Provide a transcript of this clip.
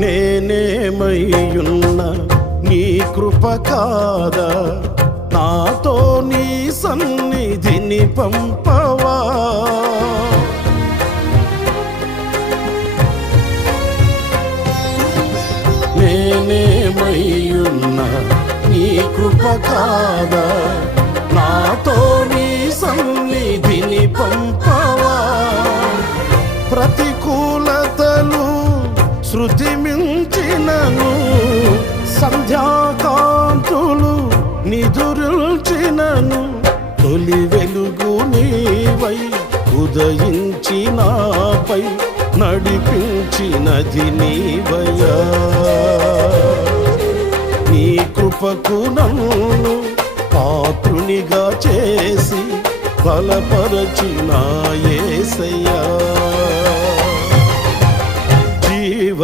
నేనేమయ్యున్న నీ కృప కాదా, నాతో నీ సన్నిధిని పంపవా. నేనేమయ్యున్న నీ కృప కాదా, నాతో నీ సన్నిధిని పంపవా. ప్రతికూలతలు శృతి మించినను, సంధ్యాకాంతులు నిదురుల్చినను, తొలి వెలుగు నీవై ఉదయించి నాపై నడిపించినది నీవయ్యా. నీ కృపకు నన్ను పాత్రునిగా చేసి బలపరచిన యేసయ్యా. జీవ